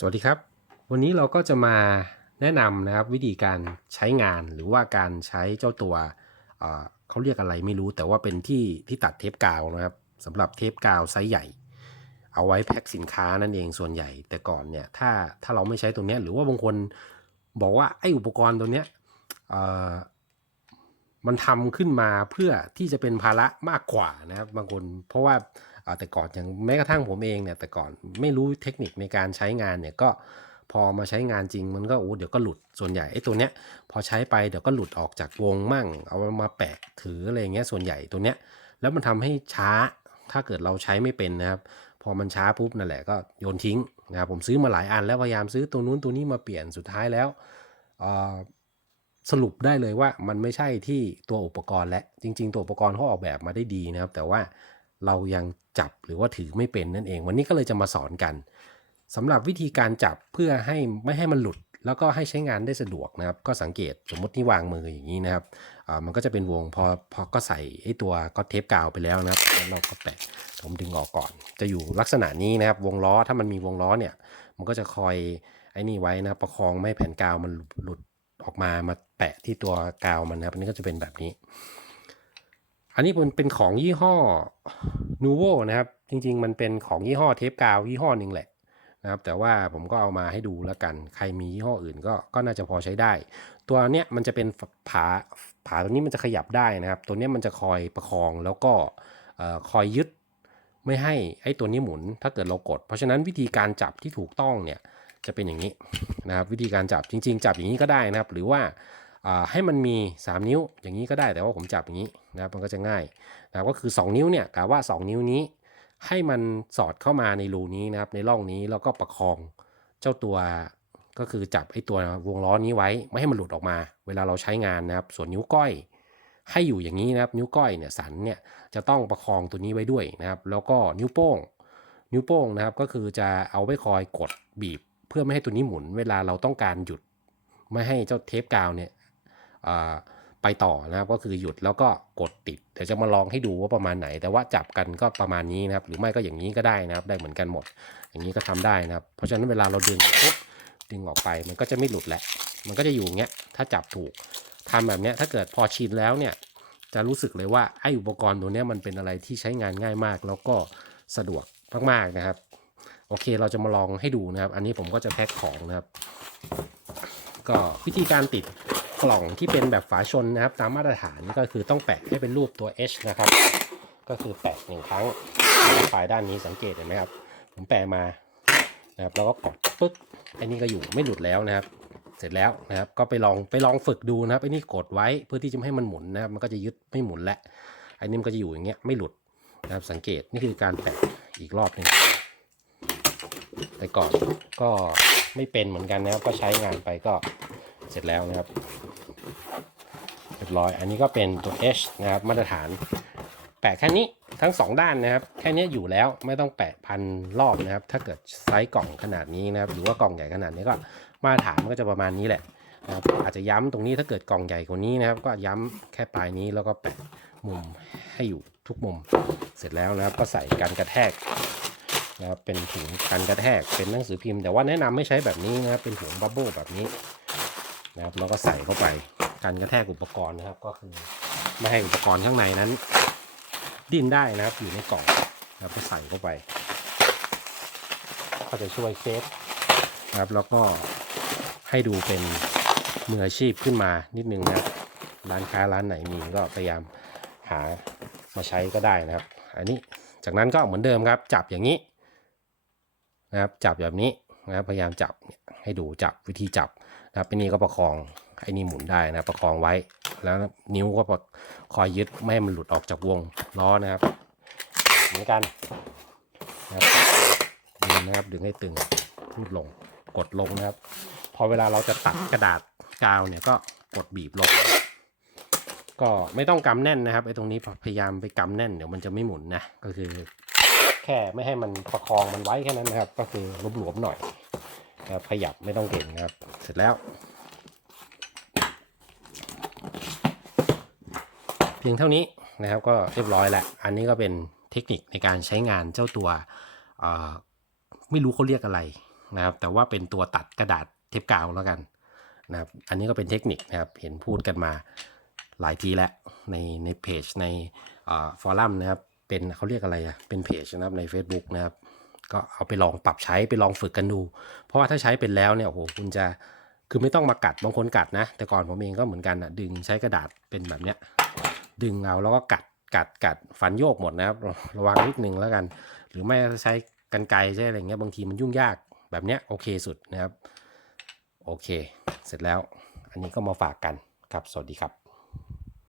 สวัสดีครับ วันนี้เราก็จะมาแนะนำนะครับวิธีการใช้งานหรือว่าการใช้เจ้าตัวเเขาเรียกอะไรไม่รู้แต่ว่าเป็นที่ที่ตัดเทปกาวนะครับสำหรับเทปกาวไซส์ใหญ่ เอาไว้แพ็คสินค้านั่นเองส่วนใหญ่ แต่ก่อนเนี่ยถ้าถ้าเราไม่ใช้ตัวนี้หรือว่าบางคนบอกว่าไอ้อุปกรณ์ตัวเนี้ยมันทำขึ้นมาเพื่อที่จะเป็นภาระมากกว่านะครับบางคน เพราะว่า แต่ก่อนอย่างแม้กระทั่งผมเองเนี่ยแต่ก่อนไม่รู้เทคนิคในการใช้งานเนี่ยก็พอมาใช้งานจริงมันก็โอ้เดี๋ยวก็หลุดส่วนใหญ่ไอ้ตัวเนี้ยพอใช้ไปเดี๋ยวก็หลุดออกจากวงมั่ง เอามาแปะถืออะไรเงี้ยส่วนใหญ่ตัวเนี้ยแล้วมันทำให้ช้าถ้าเกิดเราใช้ไม่เป็นนะครับ พอมันช้าปุ๊บนั่นแหละก็โยนทิ้งนะครับผมซื้อมาหลายอันแล้วพยายามซื้อตัวนู้นตัวนี้มาเปลี่ยนสุดท้ายแล้วสรุปได้เลยว่ามันไม่ใช่ที่ตัวอุปกรณ์และจริง ๆ ตัวอุปกรณ์เขาออกแบบมาได้ดีนะครับ แต่ว่า เรายังจับหรือว่าถือไม่เป็นนั่นเอง วันนี้ก็เลยจะมาสอนกันสำหรับวิธีการจับเพื่อให้ไม่ให้มันหลุด แล้วก็ให้ใช้งานได้สะดวกนะครับ ก็สังเกตสมมติที่วางมืออย่างนี้นะครับมันก็จะเป็นวงพอพอก็ใส่ไอ้ตัวก็เทปกาวไปแล้วนะครับแล้วเราก็แปะผมดึงออกก่อน จะอยู่ลักษณะนี้นะครับ วงล้อถ้ามันมีวงล้อเนี่ย มันก็จะคอยไอ้นี่ไว้นะประคองไม่แผ่นกาวมันหลุดออกมามาแปะที่ตัวกาวมันนะครับอันนี้ก็จะเป็นแบบนี้ อันนี้มันเป็นของยี่ห้อนูโวนะครับ จริง ๆ มันเป็นของยี่ห้อเทปกาวยี่ห้อหนึ่งแหละนะครับ แต่ว่าผมก็เอามาให้ดูแล้วกัน ใครมียี่ห้ออื่นก็ก็น่าจะพอใช้ได้ ตัวเนี้ยมันจะเป็นผาผาตัวนี้มันจะขยับได้นะครับ ตัวเนี้ยมันจะคอยประคองแล้วก็คอยยึดไม่ให้ไอ้ตัวนี้หมุนถ้าเกิดเรากด เพราะฉะนั้นวิธีการจับที่ถูกต้องเนี่ยจะเป็นอย่างนี้นะครับ วิธีการจับจริง ๆ จับอย่างนี้ก็ได้นะครับ หรือว่า ให้มันมี 3 นิ้วอย่างนี้ก็ได้แต่ว่าผมจับอย่างนี้นะครับมันก็จะง่ายนะครับก็คือ 2 นิ้วเนี่ยกะว่า 2 นิ้วนี้ ให้มันสอดเข้ามาในรูนี้นะครับในร่องนี้แล้วก็ประคองเจ้าตัวก็คือจับไอ้ตัววงล้อนี้ไว้ไม่ให้มันหลุดออกมา เวลาเราใช้งานนะครับ ส่วนนิ้วก้อย ให้อยู่อย่างนี้นะครับ นิ้วก้อยเนี่ยสันเนี่ยจะต้องประคองตัวนี้ไว้ด้วยนะครับ แล้วก็นิ้วโป้ง นิ้วโป้งนะครับก็คือจะเอาไว้คอยกดบีบ เพื่อไม่ให้ตัวนี้หมุน เวลาเราต้องการหยุด ไม่ให้เจ้าเทปกาวเนี่ย ไปต่อนะครับก็คือหยุดแล้วก็กดติดเดี๋ยวจะมาลองให้ดูว่าประมาณไหน แต่ว่าจับกันก็ประมาณนี้นะครับ หรือไม่ก็อย่างนี้ก็ได้นะครับ ได้เหมือนกันหมด อย่างนี้ก็ทำได้นะครับ เพราะฉะนั้นเวลาเราดึงปุ๊บดึงออกไปมันก็จะไม่หลุดแหละ มันก็จะอยู่อย่างเงี้ยถ้าจับถูกทำแบบเนี้ยถ้าเกิดพอชินแล้วเนี่ยจะรู้สึกเลยว่าไอ้อุปกรณ์ตัวเนี้ยมันเป็นอะไรที่ใช้งานง่ายมาก แล้วก็สะดวกมากๆนะครับ โอเคเราจะมาลองให้ดูนะครับ อันนี้ผมก็จะแพ็คของนะครับ ก็วิธีการติด กล่องที่เป็นแบบฝาชนนะครับ ตามมาตรฐานก็คือต้องแปะให้เป็นรูปตัว H นะครับ ก็คือแปะหนึ่งครั้งปลายด้านนี้สังเกตเห็นไหมครับ ผมแปะมานะครับแล้วก็กดปึ๊กอันนี้ก็อยู่ไม่หลุดแล้วนะครับ เสร็จแล้วนะครับก็ไปลองไปลองฝึกดูนะครับไอ้นี่กดไว้เพื่อที่จะไม่ให้มันหมุนนะครับมันก็จะยึดไม่หมุนและไอ้นี่มันก็จะอยู่อย่างเงี้ยไม่หลุดนะครับสังเกตนี่คือการแปะอีกรอบหนึ่งแต่ก่อนก็ไม่เป็นเหมือนกันนะครับก็ใช้งานไปก็เสร็จแล้วนะครับ บร้อย อันนี้ก็เป็นตัว H นะครับมาตรฐาน แปะแค่นี้ทั้งสองด้านนะครับ แค่นี้อยู่แล้วไม่ต้องแปะพันรอบนะครับ ถ้าเกิดไซส์กล่องขนาดนี้นะครับ หรือว่ากล่องใหญ่ขนาดนี้ก็มาตรฐานมันก็จะประมาณนี้แหละนะครับอาจจะย้ำตรงนี้ถ้าเกิดกล่องใหญ่กว่านี้นะครับ ก็ย้ำแค่ปลายนี้แล้วก็แปะมุมให้อยู่ทุกมุม เสร็จแล้วนะครับก็ใส่กันกระแทกนะครับเป็นถุงกันกระแทกเป็นหนังสือพิมพ์ แต่ว่าแนะนำไม่ใช้แบบนี้นะครับเป็นถุงบับเบิ้ลแบบนี้นะครับแล้วก็ใส่เข้าไป กันกระแทกอุปกรณ์นะครับ ก็คือไม่ให้อุปกรณ์ข้างในนั้น ดิ้นได้นะครับอยู่ในกล่องนะครับก็ใส่เข้าไป ก็จะช่วยเซฟนะครับแล้วก็ให้ดูเป็นมืออาชีพขึ้นมานิดนึงนะครับร้านค้าร้านไหนมีก็พยายามหามาใช้ก็ได้นะครับ อันนี้จากนั้นก็เหมือนเดิมครับ จับอย่างนี้นะครับจับแบบนี้นะครับพยายามจับให้ดูจับวิธีจับนะครับอ้นี่ก็ประคอง ไอ้นี่หมุนได้นะประคองไว้ แล้วนิ้วก็คอยยึดไม่ให้มันหลุดออกจากวงล้อนะครับเหมือนกันนะครับดึงนะครับดึงให้ตึงรูดลงกดลงนะครับ พอเวลาเราจะตัดกระดาษกาวเนี่ยก็กดบีบลง ก็ไม่ต้องกำแน่นนะครับไอ้ตรงนี้พยายามไปกำแน่นเดี๋ยวมันจะไม่หมุนนะก็คือ แค่ไม่ให้มันประคองมันไว้แค่นั้นนะครับ ก็คือหลวมๆหน่อยนะครับขยับไม่ต้องเก่งนะครับ เสร็จแล้ว พียงเท่านี้นะครับก็เรียบร้อยแล้ว อันนี้ก็เป็นเทคนิคในการใช้งานเจ้าตัวไม่รู้เขาเรียกอะไรนะครับ แต่ว่าเป็นตัวตัดกระดาษเทปกาวแล้วกันนะครับ อันนี้ก็เป็นเทคนิคนะครับเห็นพูดกันมาหลายทีแล้วในในเพจในฟอรัมนะครับเป็นเขาเรียกอะไรอะเป็นเพจนะครับใน Facebook นะครับ ก็เอาไปลองปรับใช้ไปลองฝึกกันดู เพราะว่าถ้าใช้เป็นแล้วเนี่ยโอ้โหคุณจะคือไม่ต้องมากัดบางคนกัดนะ แต่ก่อนผมเองก็เหมือนกันอะดึงใช้กระดาษเป็นแบบเนี้ย ดึงเอาแล้วก็กัดกัดกัดฟันโยกหมดนะครับ ระวังนิดนึงแล้วกัน หรือไม่ใช้กันไกใช้อะไรเงี้ยบางทีมันยุ่งยากแบบเนี้ยโอเคสุดนะครับ โอเค เสร็จแล้ว อันนี้ก็มาฝากกันครับ สวัสดีครับ